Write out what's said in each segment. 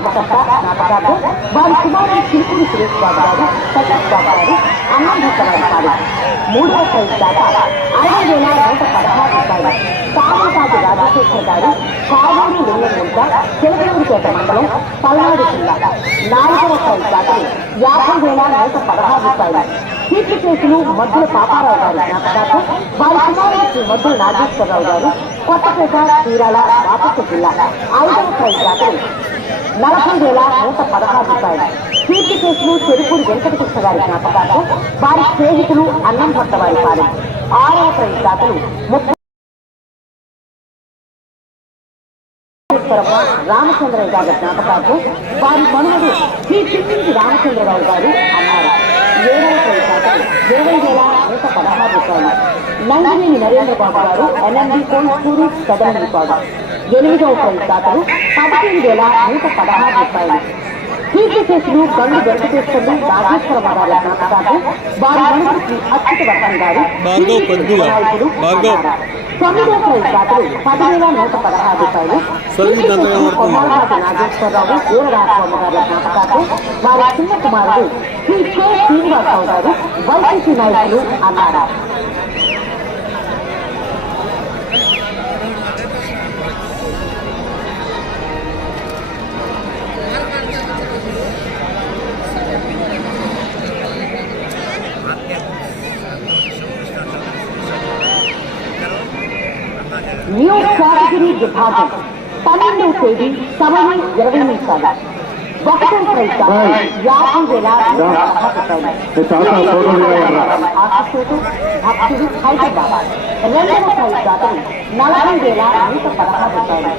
నాటకాలు వారి కుమారుడు చిరుకుడు సురేష్ బాబు గారు సతీష్ బాబు గారు అన్నం గారు మూడవ ప్రైజ్ దాకా అరవై వేల నూట పదహారు రూపాయలు సామపాటి రాజశేఖర్ గారు కావూరు వెల్లగుంట చిలకలూరుపేట మండలం పల్నాడు జిల్లా నాలుగవ ప్రైజ్ దాకా యాభై వేల నూట పదహారు రూపాయలు కీర్తి కేసులు మధ్య పాపారావు గారి జ్ఞాపకార్థం వారి కుమారుడు శ్రీ మధ్య నాగేశ్వరరావు గారు కొత్తపేట చీరాల బాపట్ల జిల్లా ఐదవ ప్రైజ్ దాకా నలభై వేల నూట పదహారు రూపాయలు. కీర్తి కేసులు చెరుపూడి వెంకటకృష్ణ గారి జ్ఞాపకార్థం వారి స్నేహితులు అన్నం భర్త వారి పాలెం. ఆరవ ప్రైజ్ ముప్పై రామచంద్రయ్య గారి జ్ఞాపకార్థం వారి మనుమడు శ్రీ చిట్టింటి రామచంద్రరావు గారు అన్నారు. ఏడవ ప్రైజ్ దాతలు ఇరవై వేల నూట పదహారు రూపాయలు. నందినేని నరేంద్ర బాబు గారు ఎన్ఎండి కోల్పూరు పెదనందిపాడు ఎనిమిదవ ప్రైజ్ దాతలు పదిహేను వేల నూట పదహారు రూపాయలు. కీర్తి కేసులు బండి వెంకటేశ్వర్లు నాగేశ్వరమ్మ గారి జ్ఞాపకార్థం వారి మనుమడికి అచ్యుత వర్ధన్ గారు. భార్గవ్ పద్ముల. భార్గవ్. తొమ్మిదో ప్రైజ్ దాతలు పదివేల నూట పదహారు రూపాయలు. నాగేశ్వరరావు వీరరాఘవమ్మ గారి జ్ఞాపకార్థం వారి చిన్న కుమారుడు శ్రీ కె శ్రీనివాసరావు గారు వైసీపీ నాయకులు అన్నారు న్యూ కేటగిరీ విభాగం పన్నెండవ తేదీ సమయం ఇరవై నిమిషాలు ఒకటో ప్రైజ్ యాభై వేల నూట పదహారు రూపాయలు ఆశిస్తూ భక్తుడు హైదరాబాద్ రెండవ ప్రైజ్ దాతలు నలభై వేల నూట పదహారు రూపాయలు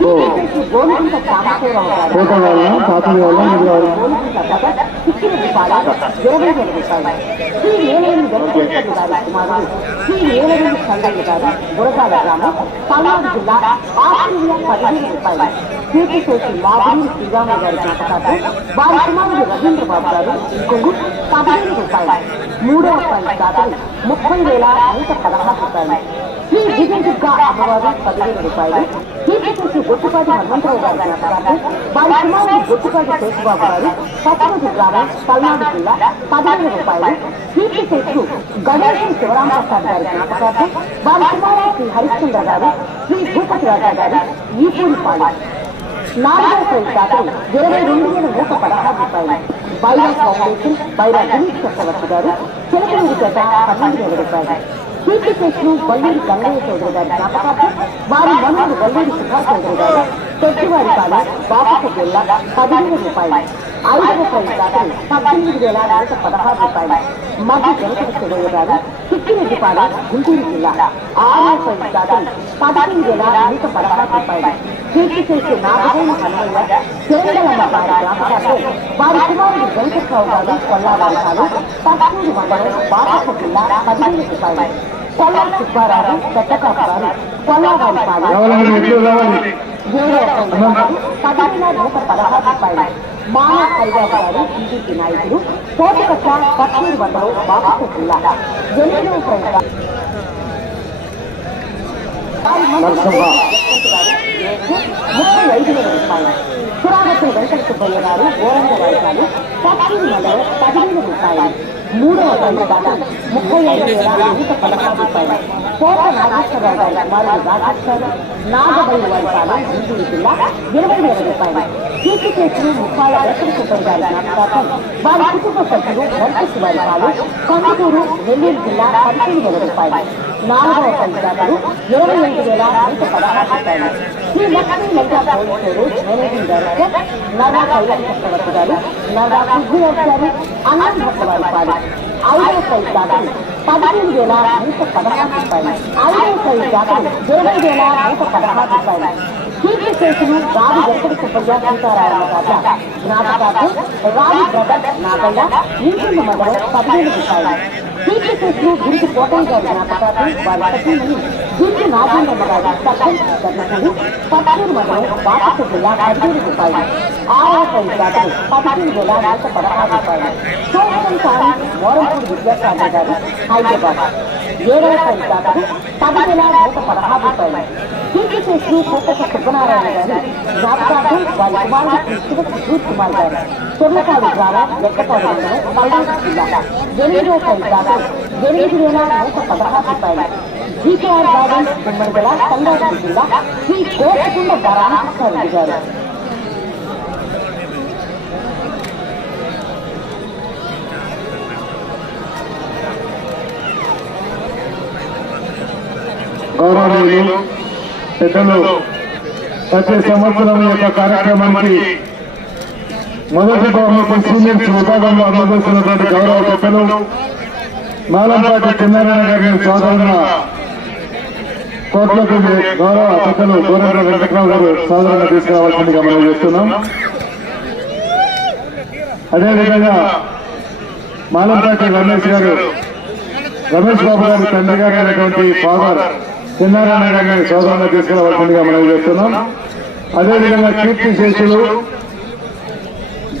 దీనికి గోనుగుంట సాంబశివరావు గారు ఫోటో కావాలా కాపీ కావాలా ఇది కావాలా గోనుగుంట భగత్ చిక్కిన రూపాయలు ఇరవై వేల రూపాయలు శ్రీ ఏలేని వెంకటేశ్వర గారి కుమారుడు శ్రీ ఏలేని సంగయ్య గారు బురగాల గ్రామం పల్నాడు జిల్లా ఆస్ట్రేలియా పదిహేను రూపాయలు కీర్తి చేసి లాభూరి శ్రీరామ గారి జ్ఞాపకాలు వారి కుమారుడు రవీంద్రబాబు గారు ఇంకొంగు పదిహేను రూపాయలు మూడవ ప్రైజ్ దాతలు ముప్పై వేల నూట పదహారు రూపాయలు. ఈ విజయదుర్గా అమ్మవారు పదిహేను రూపాయలు. కీర్తి చేసి గొట్టుపాటి హనుమంతరావు గారు జ్ఞాపకాలు వారి కుమారుడు గొట్టుపాటి శేషబాబు గారు పశ్చిమ ద్వారా పల్నాడు జిల్లా పదిహేను రూపాయలు. కీర్తి చేస్తూ గణేశం శివరామప్రసాద్ గారి జ్ఞాపకాలు వారి కుమారుడు శ్రీ హరిశ్చంద్ర గారు శ్రీ భూపతి రాజా గారు ఈ పూరి పాడారు నాలుగవ ప్రైజ్ దాతలు ఇరవై రెండు వేల నూట పదహారు రూపాయలు బైరా ఫౌండేషన్ బైరా దిలీప్ చక్రవర్తి గారు చిలకలూరిపేట పన్నెండు వేల రూపాయలు కీర్తి చేసిన వల్లూరి గంగయ్య చౌదరి గారి జ్ఞాపకార్థం వారి మనుమడు వల్లూరి సుభాష్ చౌదరి గారు తొట్టివారి పాల బాపట పదిహేను రూపాయలు. ఐదవ ప్రైజ్ దాతలు పద్దెనిమిది వేల నూట పదహారు రూపాయలు మధ్య వెంకట గారు చిక్కిరెడ్డిపాల గుంటూరు జిల్లా ఆరవ ప్రైజ్ దాతలు పదహైదు వేల నూట పదహారు రూపాయలు కీర్తి చేసే నాగవేణి కన్నయ్య తిరంగలమ్మ వారి జ్ఞాపకార్థం వారి కుమారుడు వెంకట్రావు గారు కొల్లావారికాలు పక్కూరు మండలం బాపట్ల జిల్లా పదిహేను రూపాయలు కొల్లా సుబ్బారావు పెద్దకాపు గారు కొల్లావారికాలు కావాలండి ఎట్లు కావాలి పదిహేను నూట పదహారు రూపాయలు మానవ హరిబాబు గారు టీడీపీ నాయకులు కోటకట్ట పక్కూరు మండలం బాపట్ల. జిల్లా ఎనిమిదవ ప్రైజ్ నరసింహ. ముప్పై ఐదు వేల రూపాయలు. పురావతుల వెంకట సుబ్బయ్య గారు ఓరంగ వాయిదాలు పశ్చిమ మండలం పదిహేను రూపాయలు. మూడవ దండదాత ముప్పై ఐదు వేల నూట పదహారు రూపాయలు. కోట నాగేశ్వరరావు గారి కుమారుడు రాజేశ్వర నాగబల్లి వాయిదాలు గుంటూరు జిల్లా ఇరవై వేల రూపాయలు. కీర్తి కేసులు ముప్పాల వెంకట సుబ్బయ్య గారి జ్ఞాపకార్థం వారి కుటుంబ సభ్యులు వెంకట వారి పాలు కందుకూరు నెల్లూరు జిల్లా పదిహేను వేల రూపాయలు నాలుగవ పంచాయతీలు ఇరవై ఐదు వేల నూట పదహారు రూపాయలు శ్రీ లక్ష్మీ లలితా కోటేశ్వరు మేనేజింగ్ డైరెక్టర్ నర్రా కళ్యాణ్ చక్రవర్తి గారు నర్రా సుబ్బురావు గారు అన్నం భట్లవారి పాడు ఐదవ ప్రైజ్ దాతలు పదిహేను వేల నూట పదహారు రూపాయలు ఐదవ ప్రైజ్ దాతలు ఇరవై వేల నూట పదహారు రూపాయలు కీర్తి చేసిన రావి వెంకట సుబ్బయ్య సీతారామ తాత జ్ఞాపకార్థం రావి బ్రదర్ నాగయ్య ఇంటి మండలం పదిహేను రూపాయలు కీర్తి చేసిన గురికి కోటయ్య గారి జ్ఞాపకార్థం వారి సతీమణి గురికి నాగేంద్రమ్మ గారి సత్యం ధర్మపురి పట్టూరు మండలం బాపట్ల జిల్లా పదిహేను రూపాయలు ఆరవ ప్రైజ్ దాతలు పదిహేను వేల నూట పదహారు రూపాయలు సోహరం సాయి మోరంపూడి విద్యాసాగర్ గారు హైదరాబాద్ ఏడవ ప్రైజ్ దాతలు పది వేల నూట పదహారు రూపాయలు కీర్తిశేషులు కోటక సుబ్బనారాయణ గారు జ్ఞాపకార్థం వారి కుమారుడు కృష్ణ విద్యుత్ కుమార్ గారు తొర్లకాడు గ్రామం లెక్కపాడు మండలం పల్నాడు జిల్లా ఎనిమిదవ పరిపాలన ఎనిమిది వేల నూట పదహారు రూపాయలు జీకేఆర్ గార్డెన్ గుమ్మడిగల సంగారెడ్డి జిల్లా శ్రీ కోటకుండ రామకృష్ణారెడ్డి గారు గౌరవనీయులు పెద్దలు ప్రతి సంవత్సరం యొక్క కార్యక్రమానికి మొదటి బహుమతి సీనియర్స్ విభాగంలో అందజేస్తున్నటువంటి గౌరవ పెద్దలు మాలంపాటి చిన్నారాయణ గారి సాధారణ కోట్లకు గౌరవ పెద్దలు గోరెంద్ర వెంకటరావు గారు సాధారణ తీసుకురావాల్సిందిగా మనం చేస్తున్నాం. అదేవిధంగా మాలంపాటి రమేష్ గారు రమేష్ బాబు గారి తండ్రి గారు అయినటువంటి ఫాదర్ చిన్నారాయణ గారిని సోదరులను తీసుకురావాల్సిందిగా మనం చేస్తున్నాం. అదేవిధంగా కీర్తి శేషులు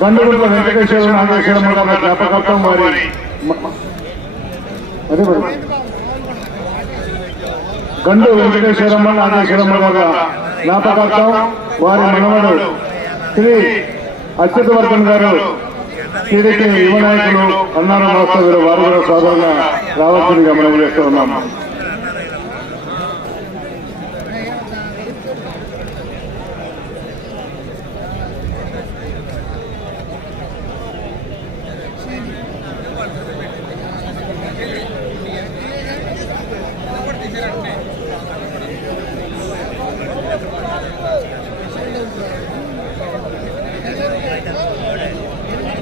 గండుగుల వెంకటేశ్వర నాగేశ్వరమ్మ గారి జ్ఞాపకార్థం వారి అదే గండు వెంకటేశ్వరమ్మ నాగేశ్వరమ్మ గారి జ్ఞాపకార్థం వారి మనవడు శ్రీ అచ్యుతవర్ధన్ గారు టీడీపీ యువ నాయకులు అన్నారం వాస్తవులు వారు కూడా సోదరుగా రావాల్సిందిగా మనం చేస్తున్నాము ఉన్నాం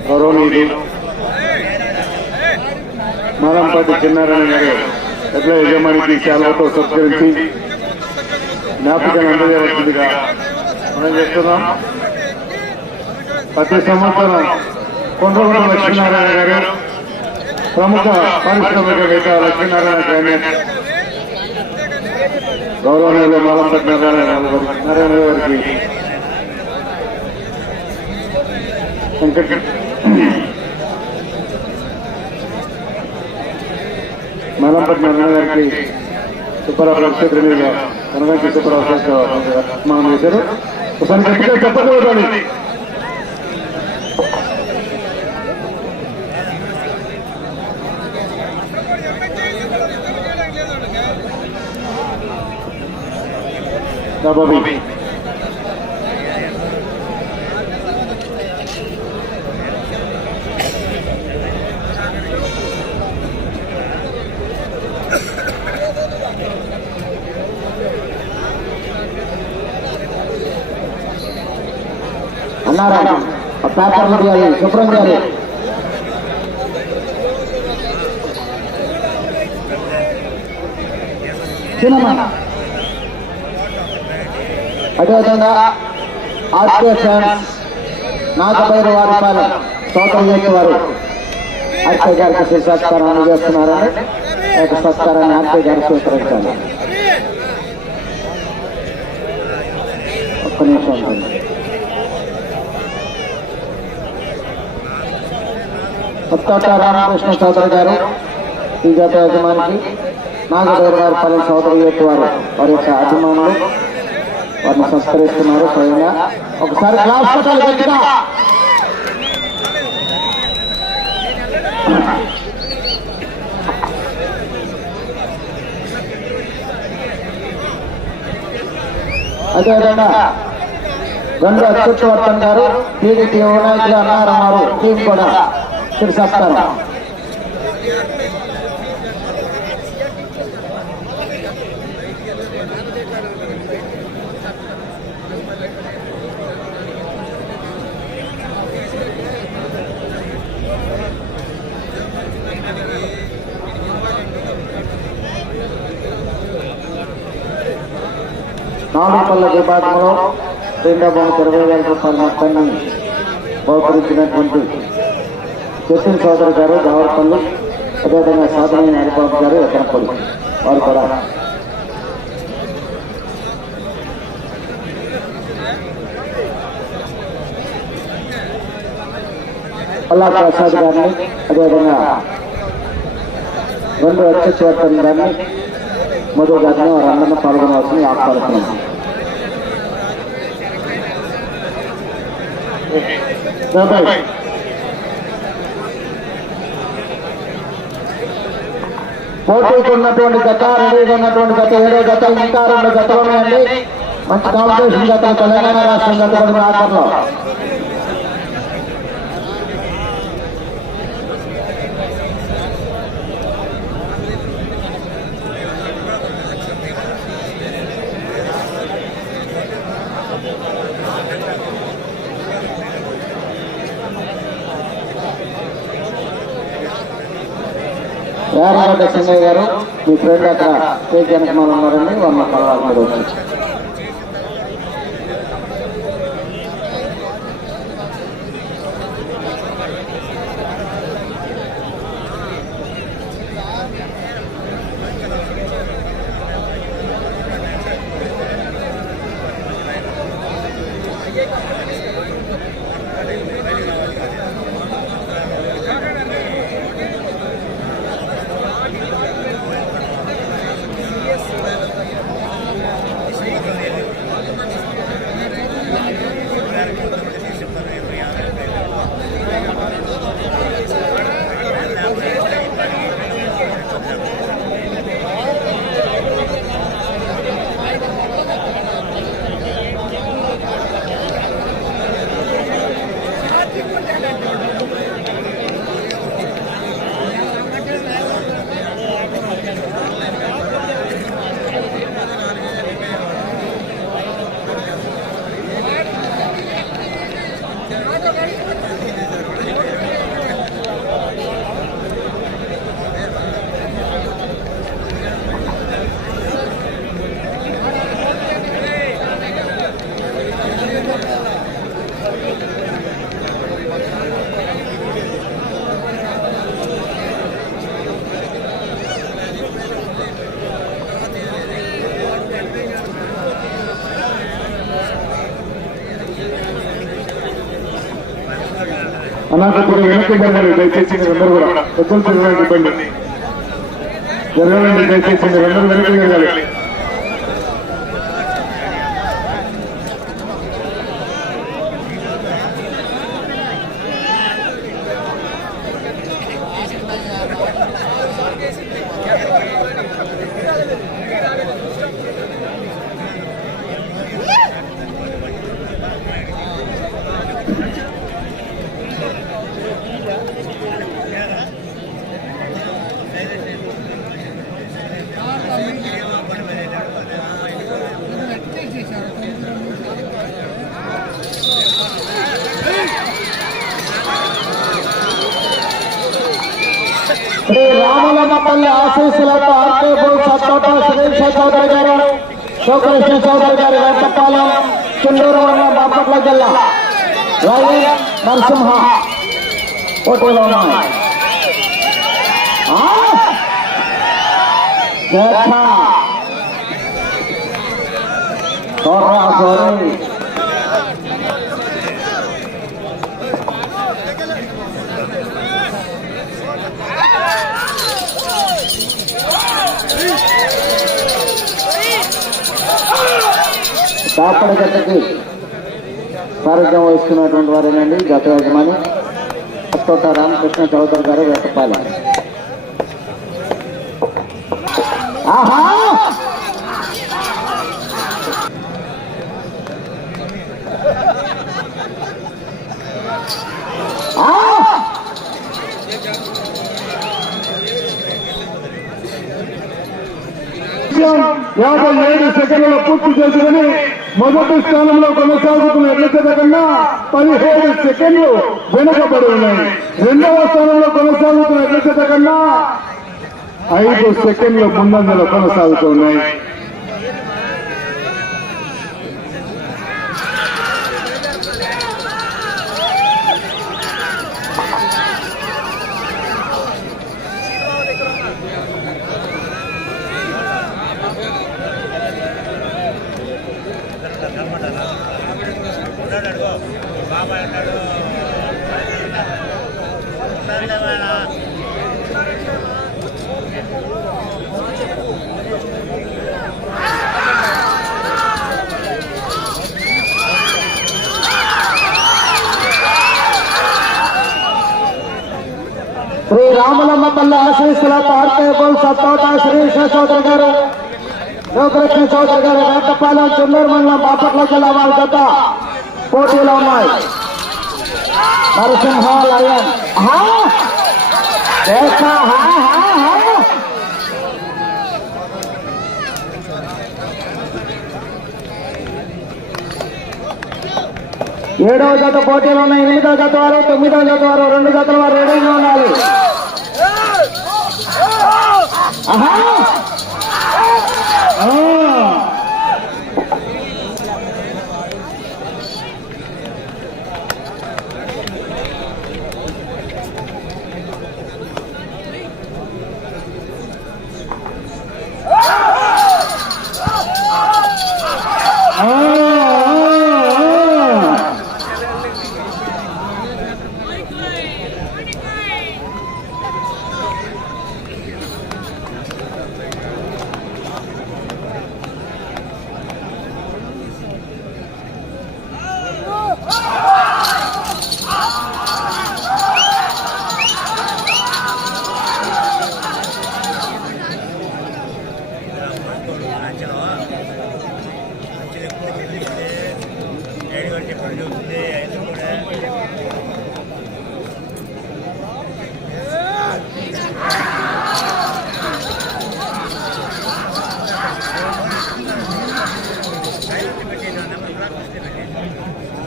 గౌరవనీయులు సత్యనారాయణ గారు ఎట్లా యజమానికి శాలతో సత్కరించి జ్ఞాపికను అందజేయవలసిందిగా మనం చేస్తున్నాం. ప్రతి సంవత్సరం కొండగూడ లక్ష్మీనారాయణ గారు ప్రముఖ పారిశ్రామికవేత్త లక్ష్మీనారాయణ గ్రామీణ గౌరవనీయులు మాలంపాటి నారాయణ గారు నారాయణ గారికి వెంకట మేలంపట్టి నారాయణ గారికి సుబ్బారావు నక్షత్రం మీద కనగాకి సుబ్బారావు శాస్త్రి మనం చేశారు ఒకసారి. గట్టిగా చెప్పకూడదు బాబీ. అన్నారా ఆ పేపర్లు తీయాలి శుభ్రం చేయాలి. సినిమా. అదేవిధంగా ఆర్కే ఫ్యాన్స్ నాగపైరు వారి పాలెం సోదరు వారు ఆర్కే గారికి శ్రీ సత్కారం అందజేస్తున్నారని ఆ యొక్క సత్కారాన్ని ఆర్కే గారు స్వీకరించాలి ఒక్క నిమిషం ఉంటుంది రామకృష్ణ చౌదరి గారు ఈ గత యజమానికి నాగదేవ్ గారి పల్లె సోదరి యొక్క వారు వారి యొక్క అభిమానులు వారిని సంస్కరిస్తున్నారు స్వయంగా. ఒకసారి క్లాస్ కొట్టాలి గట్టిగా అదేవిధంగా గండు అచ్యుతవర్ధన్ గారు టీడీపీ యువ నాయకులు అన్నారం టీం కూడా ఇక్కడ సత్కారం నాలుగు పళ్ళ విభాగంలో రెండో బహుమతి ఇరవై వేల రూపాయల మొత్తాన్ని బహుకరించినటువంటి జస్టిన్ సోదరు గారు గవర్పల్లి అదేవిధంగా సాధనైన హరిబాబు గారు ఎక్కడపల్లి వారు కూడా. పల్లా ప్రసాద్ గారిని అదేవిధంగా రెండు అత్యుత్వర్తన్ గారిని మధు గారిని వారందరినీ పాల్గొనవలసింది ఆహ్వానిస్తున్నాం. బాబాయ్ పోటీకి ఉన్నటువంటి గత రెడీగా ఉన్నటువంటి గత ఏడో గత ఇంకా రెండు గతలు ఉన్నాయండి. మంచి కాంపిటీషన్ గత తెలంగాణ రాష్ట్రం గత ఆఖరిలో. యారగడ్డ సింగయ్య గారు మీ ఫ్రెండ్ అక్కడ కే. జనకుమార్ ఉన్నారండి వాళ్ళ కలవాలి వచ్చి అలాగే కూడా వెనక్కి జరగాలి దయచేసి మీరందరూ కూడా. పెద్దలు జరగాలండి దయచేసి మీరందరూ వెనక్కి జరగాలి శ్రీ రామలమ్మపల్లి ఆశీస్సులతో ఆర్కేపూర్ సత్తోట శ్రీష చౌదరి గారు శోకృష్ణ చౌదరి గారు వెంటపాలెం చుండూరు మండలం బాపట్ల జిల్లా రవి నరసింహ పోటీలో ఉన్నాయి ఆ! జయప్ప. కోర్రా కాపడ గట్టకి సారథ్యం వహిస్తున్నటువంటి వారేనండి గత యజమాని అత్తోట రామకృష్ణ చౌదరి గారు వెట్టపాలి ఆహా! యాభై ఏడు సెకండ్ల పూర్తి చేసుకుని మొదటి స్థానంలో కొనసాగుతున్న ఎడ్ల కన్నా పదిహేడు సెకండ్లు వెనుకబడి ఉన్నాయి. రెండవ స్థానంలో కొనసాగుతున్న ఎడ్ల కన్నా ఐదు సెకండ్లు ముందంజలో కొనసాగుతున్నాయి రాములమ్మపల్లి ఆశీస్సులతో ఆర్కేబుల్ సత్తోట శ్రీష చౌదరి గారు లోకలక్ష్మి చౌదరి గారు వేటపాలెం చెన్నూరు మండలం బాపట్ల జిల్లా వారి గత పోటీలో ఉన్నాయి నరసింహ లయన్ ఆహా! దేశ, హా, హా, హా. ఏడవ జత పోటీలు ఉన్నాయి ఎనిమిదవ జత వారు తొమ్మిదవ జత వారు రెండు జతల వారు రెడీగా ఉండాలి ఆహా! ఆ! ఆ!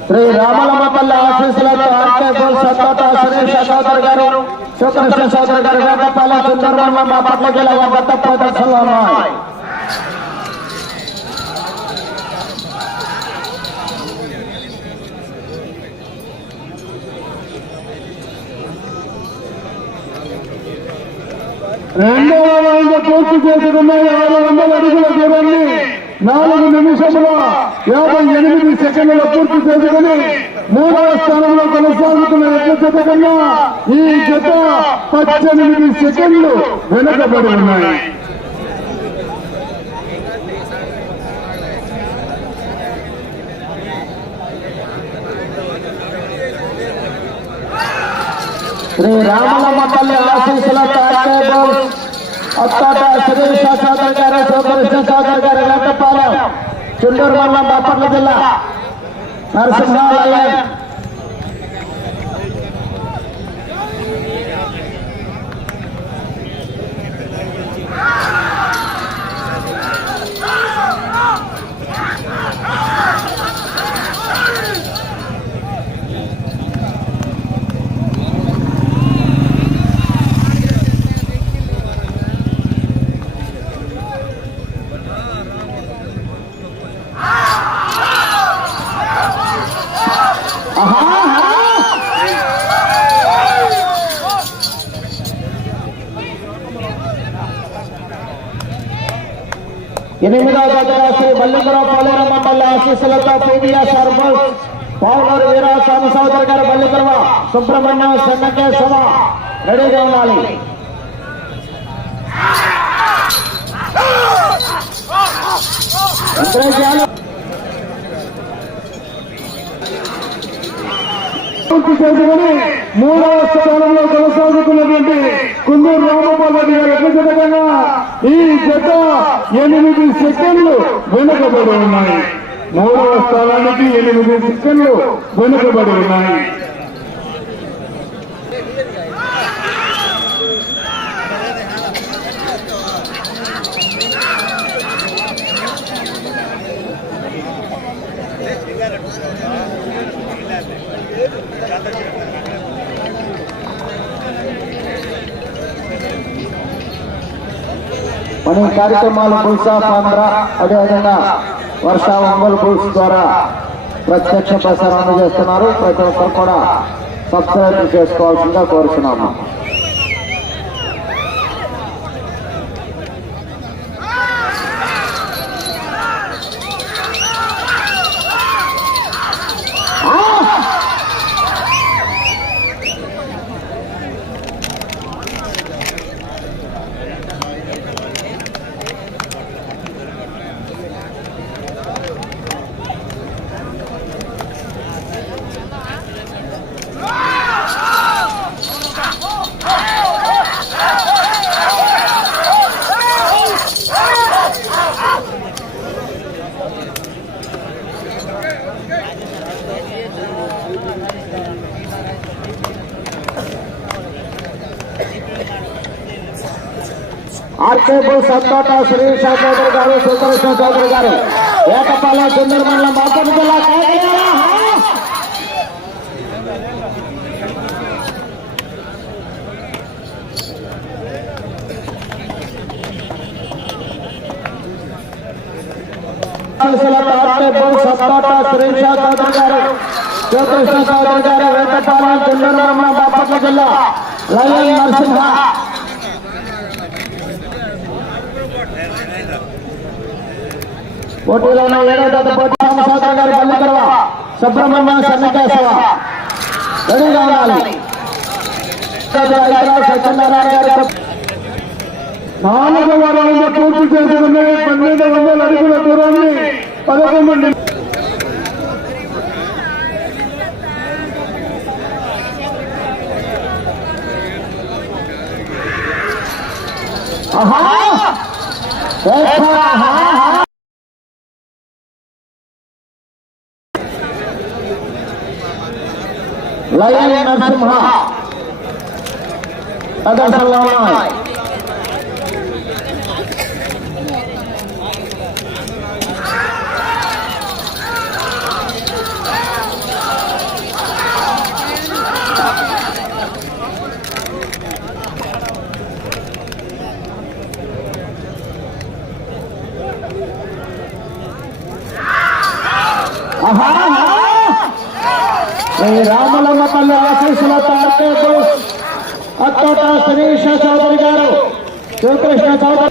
శ్రీ రామలమ్మపల్లి ఆశీస్సులతో ఆర్కేబుల్ సత్తోట సురేష్ చౌదరి గారు శివకృష్ణ చౌదరి గారు వేటపాలెం సుందరమండలం బాపట్ల జిల్లా వారి గత ప్రదర్శనలో ఉన్నాయి రెండవ రౌండ్ పూర్తి చేసుకున్నాయి ఆరు వందల అడుగుల దూరాన్ని నాలుగు నిమిషముల యాభై ఎనిమిది సెకండ్ల పూర్తి చేసుకుని మూడవ స్థానంలో కొనసాగుతున్న జత కన్నా ఈ జత పద్దెనిమిది సెకండ్లు వెనుకబడి ఉన్నాయి. శ్రీ రామలమ్మపల్లి ఆశీస్సులతో ఆర్కేబుల్ అత్తోట సురేష్ చౌదరి గారు వేటపాలెం చుండూరు మండలం బాపట్ల జిల్లా నరసింహాలయం. ఎనిమిదవ దగ్గర శ్రీ బల్లిపురం పోలేరు మండలి ఆశీస్సులతో పీడిఎస్ హర్బల్ పావులూరు వీరాస్వామి సోదరు గారు బల్లిపురం సుబ్రహ్మణ్యం చెన్నకేశవ రెడీగా ఉండాలి. చేసుకుని మూడవ స్థానంలో కొనసాగుతున్నటువంటి కుందూరు రామగోపాల్ రెడ్డి గారు ఎట్ల జత ఈ జత ఎనిమిది సెకండ్లు వెనుకబడి ఉన్నాయి. మూడవ స్థానానికి ఎనిమిది సెకండ్లు వెనుకబడి ఉన్నాయి. మన ఈ కార్యక్రమాలు బుల్స్ ఆఫ్ ఆంధ్ర అదేవిధంగా వర్ష ఒంగోలు బుల్స్ ద్వారా ప్రత్యక్ష ప్రసారం అందజేస్తున్నారు. ప్రతి ఒక్కరు కూడా సబ్స్క్రైబ్ చేసుకోవాల్సిందిగా కోరుతున్నాము ఆర్కేపు సత్తోట శ్రీష చౌదరి గారు సుకృష్ణ చౌదరి గారు. ఏకపాలెం సుందర మండలం బాపట్ల జిల్లా చౌదరి గారు మండలం బాపట్ల జిల్లా. లయన్ నరసింహ. పోటీలో ఉన్న ఏడవ జత పోటీ రామశాస్త్ర గారి బల్లికరవ సుబ్రహ్మణ్య సన్నికేశవ రెడీగా ఉండాలి హైదరాబాద్ సత్యనారాయణ గారి నాలుగు వారాలుగా పూర్తి చేసుకునే పన్నెండు వందల అడుగుల దూరాన్ని పదకొండు నిమి- ఆహా! ఏహా! ఆహా! లయన్ నరసింహ. ప్రదర్శనలో ఉన్నాయి ఆహా! రామలమ్మ తల్లి ఆశీస్సులతో అత్తేపు అత్తోట శిరీష చౌదరి గారు. శివకృష్ణ చౌదరి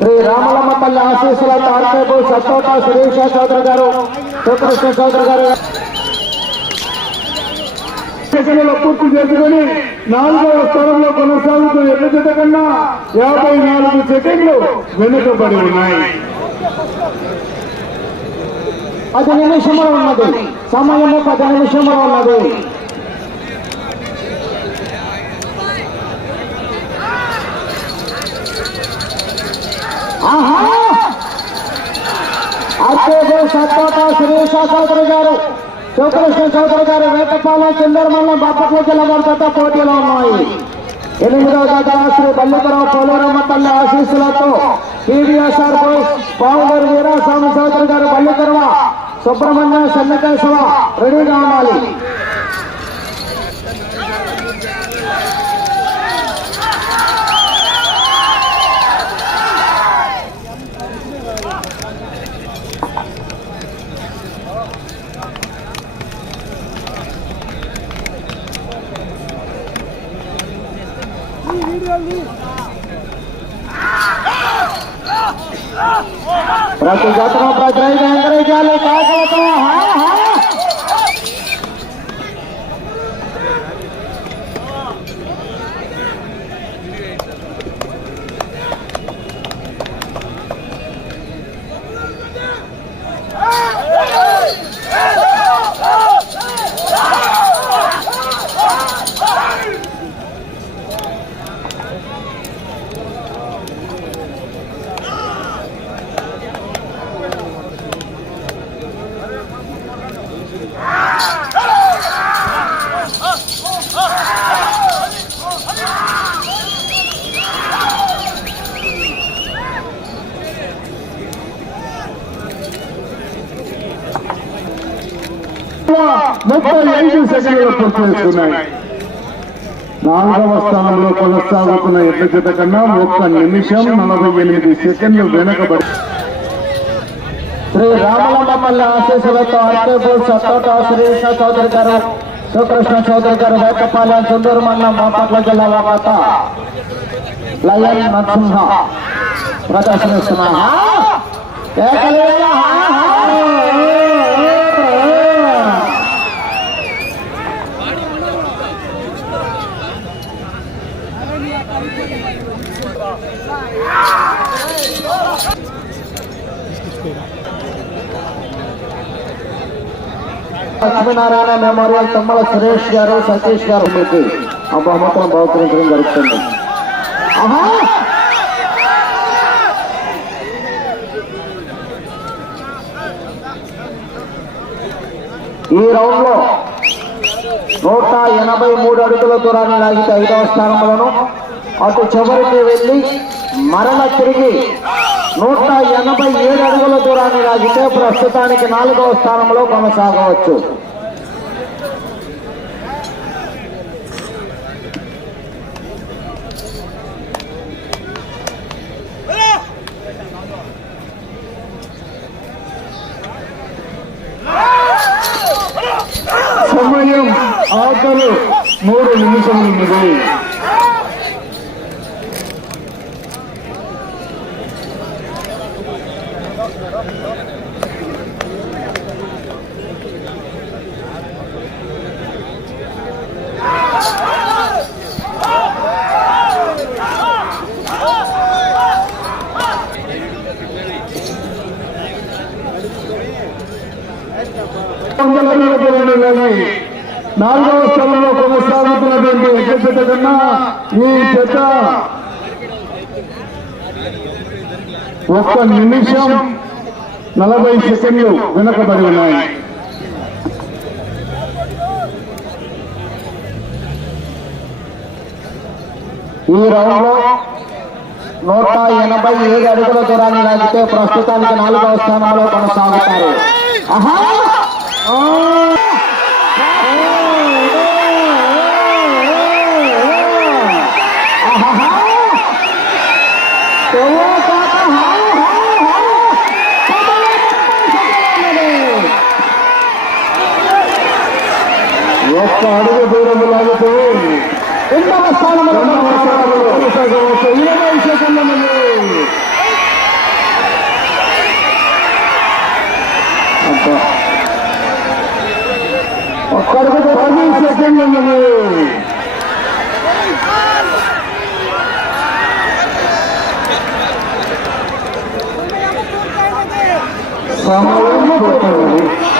శ్రీ రామలమ్మ తల్లి ఆశీస్సులతో అత్తేపు సత్తోట శిరీష చౌదరి గారు. శివకృష్ణ చౌదరి గారు సెకండ్లలో పూర్తి చేసుకుని నాలుగవ స్థానంలో కొనసాగుతున్న ఎదుట కన్నా యాభై నాలుగు సెకండ్లు వెనుకబడి ఉన్నాయి. పది నిమిషంలో ఉన్నది. సమయము పది నిమిషంలో ఉన్నది. ఆహా! అత్తేపు సత్తోట శిరీష చౌదరి గారు శివకృష్ణ చౌదరి గారు వేటపాలెం చిందరమల్లం బాపట్ల జిల్లా వారి జత పోటీలో ఉన్నాయి. ఎనిమిదవ జత శ్రీ బల్లిపురం పోలవరమ్మ తల్లి ఆశీస్సులతో టీవీఎస్ఆర్ బోస్ వీరాస్వామి చౌదరి గారు బల్లిపురమ సుబ్రహ్మణ్యం సన్నకేశవ రెడీగా ఉండాలి. ప్రతి జతను ప్రతి రైతు ఎంకరేజాలి కాకలతో ఉన్నాయి నాలుగవ స్థానంలో కొనసాగుతున్న ఎడ్ల జత కన్నా ఒక్క నిమిషం నలభై ఎనిమిది సెకండ్లు వెనకబడి శ్రీ రామలమ్మపల్లి ఆశీస్సులతో అత్తేపు సత్తోట శ్రీకృష్ణ చౌదరి గారు శివకృష్ణ చౌదరి గారు వేటపాలెం చుండూరు మండలం బాపట్ల జిల్లా వార్త లయన్ నరసింహ ప్రదర్శనిస్తున్నా లక్ష్మీనారాయణ మెమోరియల్ తమ్మల సురేష్ గారు సతీష్ గారు మీకు ఆ బహుమతులను బహుకరించడం జరుగుతుంది. ఈ రౌండ్లో నూట ఎనభై మూడు అడుగుల దూరాన్ని లాగితే ఐదవ స్థానంలోను అటు చివరికి వెళ్ళి మరల తిరిగి నూట ఎనభై ఏడు అడుగుల దూరాన్ని రాగితే ప్రస్తుతానికి నాలుగవ స్థానంలో కొనసాగవచ్చు. సమయం ఆటలు మూడు నిమిషములు ఉన్నది వందల రూపాయలు నాలుగవ స్థలంలో కొనసాగుతున్నటువంటి ఎడ్ల కన్నా ఈ చెత్త ఒక్క నిమిషం నలభై సెకండ్లు వెనకబడి ఉన్నాయి. ఈ రౌండ్లో నూట ఎనభై ఏడు అడుగుల దూరాన్ని లాగితే ప్రస్తుతానికి నాలుగవ స్థానంలో కొనసాగుతారు. ఆహా! ఒక్క అడుగు దూరం లాగితే రెండవ స్థానంలో రెండవ స్థానంలో కొనసాగవచ్చు. ఇరవై సెకండ్లు ఒక్కడుగు పది సెకండ్లు ఉన్నది సమయం